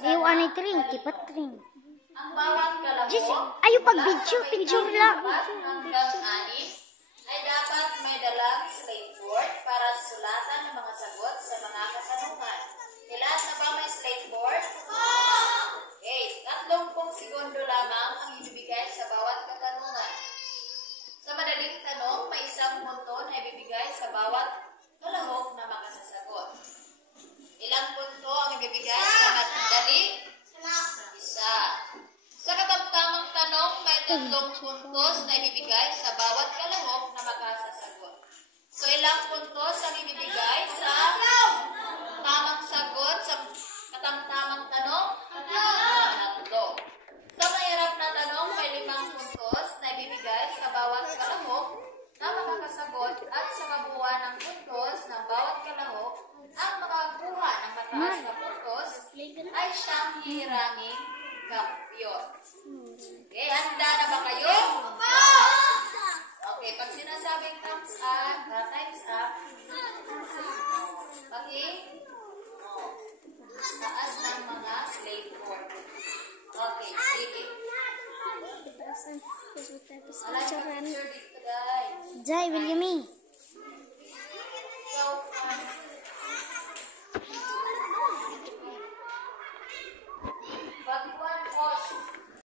Ayaw anay tring, tipat tring. Ang bawat kalahok, Ayaw pag picture lang. hanggang 6, ay dapat may dalang slateboard para sulatan ng mga sagot sa mga katanungan. Lahat na ba may slateboard? Okay, 30 segundo lamang ang ibibigay sa bawat katanungan. Sa madaling tanong, may 1 punto na ibibigay sa bawat kalahok na makasasagot. Ilang punto ang ibibigay sa madali? 1. Sa katamtamang tanong, may 3 puntos na ibibigay sa bawat kalahok na makasasagot. So, ilang puntos ang ibibigay sa tamang sagot sa katamtamang tanong? 3. Sa mahirap na tanong, may 5 puntos na ibibigay sa bawat kalahok na makakasagot at sa kabuuan ng puntos ng bawat kalahok, ang makakuha ng mataas na puntos ay siyang hihiranging kampiyon. Okay, handa na ba kayo? Okay, pag sinasabing times up, taas ng mga slateboard. Okay, sige. Wala yung picture dito, guys. Jai, will you me? So,